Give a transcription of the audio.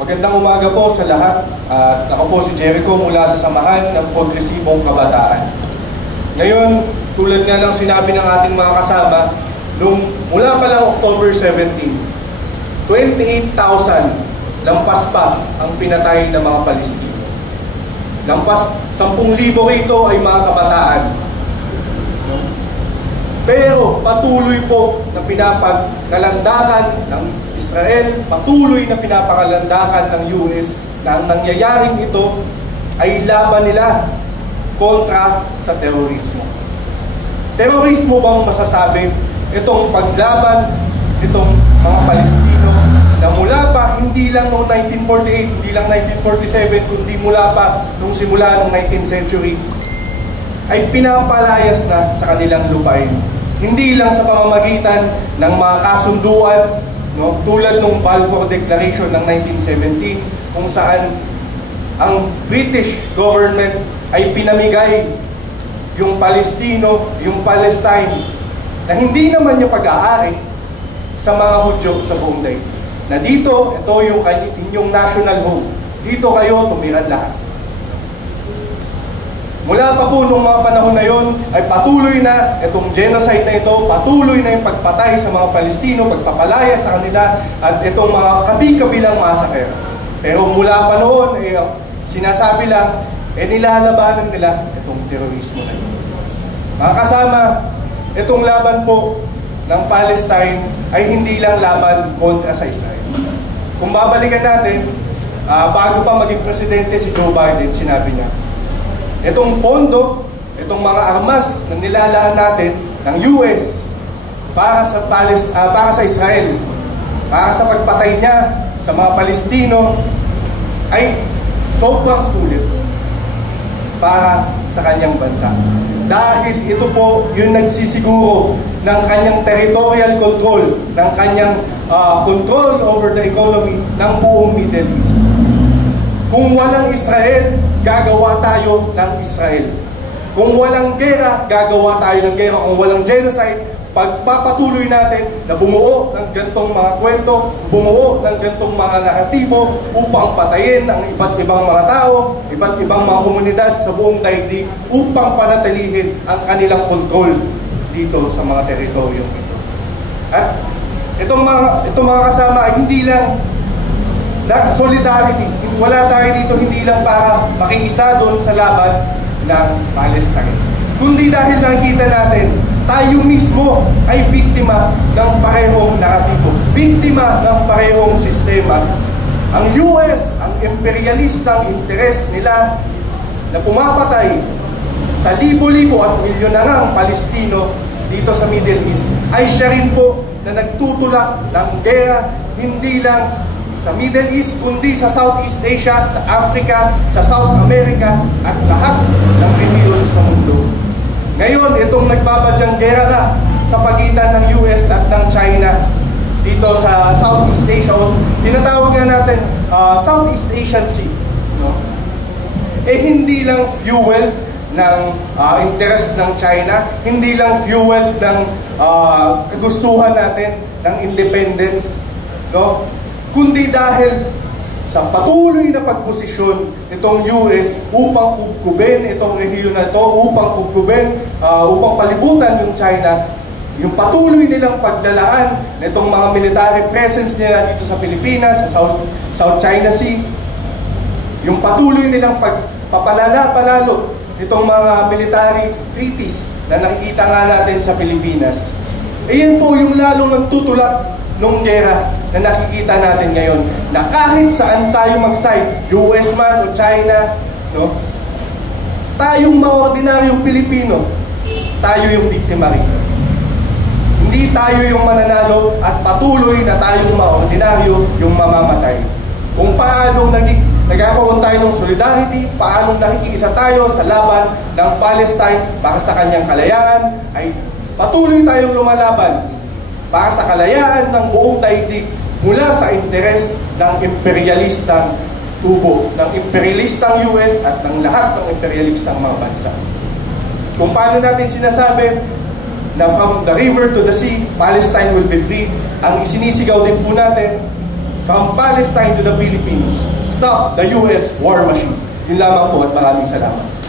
Magandang umaga po sa lahat. Ako po si Jericho mula sa Samahan ng Progresibong Kabataan. Ngayon, tulad nga ng sinabi ng ating mga kasama, mula pa lang October 17, 28,000 lampas pa ang pinatay ng mga Palestino. Lampas 10,000 rito ay mga kabataan. Pero patuloy po na pinapagalandakan ng Israel, patuloy na pinapagalandakan ng US na ang nangyayaring ito ay laban nila kontra sa terorismo. Terorismo bang masasabi itong paglaban itong mga Palestino na mula pa hindi lang noong 1948, hindi lang 1947, kundi mula pa noong simula ng 19th century ay pinapalayas na sa kanilang lupain. Hindi lang sa pamamagitan ng mga kasunduan, no, tulad ng Balfour Declaration ng 1917, kung saan ang British government ay pinamigay yung Palestino, yung Palestine, na hindi naman niya pag-aari sa mga Hudyo sa buong daigdig. Na dito, ito yung inyong national home. Dito kayo tumiran lahat. Mula pa po nung mga panahon na yon ay patuloy na itong genocide na ito, patuloy na yung pagpatay sa mga Palestino, pagpapalaya sa kanila, at itong mga kabi-kabilang massacre. Pero mula pa noon, sinasabi lang, nilalabanan nila itong terorismo na ito. Mga kasama, itong laban po ng Palestine ay hindi lang laban kontra sa Israel. Kung babalikan natin, bago pa maging presidente si Joe Biden, sinabi niya, itong pondo, itong mga armas na nilalaan natin ng US para sa Israel, para sa pagpatay niya sa mga Palestino, ay sobrang sulit para sa kanyang bansa. Dahil ito po yung nagsisiguro ng kanyang territorial control, ng kanyang control over the economy ng buong Middle East. Kung walang Israel, gagawa tayo ng Israel. Kung walang gera, gagawa tayo ng gera. Kung walang genocide, pagpapatuloy natin na bumuo ng gantong mga kwento, bumuo ng gantong mga naratibo upang patayin ang iba't ibang mga tao, iba't ibang mga komunidad sa buong daigdig upang panatilihin ang kanilang kontrol dito sa mga teritoryo ito. At itong mga kasama ay hindi lang solidarity. Wala tayo dito hindi lang para makikisa doon sa laban ng Palestine, kundi dahil nakikita natin tayo mismo ay biktima ng parehong naratibo, biktima ng parehong sistema. Ang US, ang imperialistang interes nila na pumapatay sa libo-libo at milyonarang Palestino dito sa Middle East, ay siya rin po na nagtutulak ng gera hindi lang sa Middle East, kundi sa Southeast Asia, sa Africa, sa South America, at lahat ng rehiyon sa mundo. Ngayon, itong nagbabadyang gera na sa pagitan ng US at ng China dito sa Southeast Asia, o tinatawag nga natin Southeast Asian Sea, no? Hindi lang fuel ng interest ng China, hindi lang fuel ng kagustuhan natin ng independence, no? Kundi dahil sa patuloy na pagposisyon itong US upang kubkubin itong rehiyon na ito, upang palibutan yung China, yung patuloy nilang paglalaan nitong mga military presence nila dito sa Pilipinas, sa South China Sea, yung patuloy nilang pagpapalalo itong mga military treaties na nakikita nga natin sa Pilipinas. Iyan po yung lalong nagtutulak nung gera na nakikita natin ngayon, na kahit saan tayo mag-side, US man o China, no? Tayong mga ordinaryong Pilipino, tayo yung biktima rin. Hindi tayo yung mananalo at patuloy na tayong mga ordinaryo yung mamamatay. Kung paano nagkakaroon tayo ng solidarity, paano nakikiisa tayo sa laban ng Palestine para sa kanyang kalayaan, ay patuloy tayong lumalaban para sa kalayaan ng buong daigdig mula sa interes ng imperialistang tubo, ng imperialistang US at ng lahat ng imperialistang mga bansa. Kung paano natin sinasabi na from the river to the sea, Palestine will be free, ang isinisigaw din po natin from Palestine to the Philippines. Stop the US war machine. Yun lamang po at maraming salamat.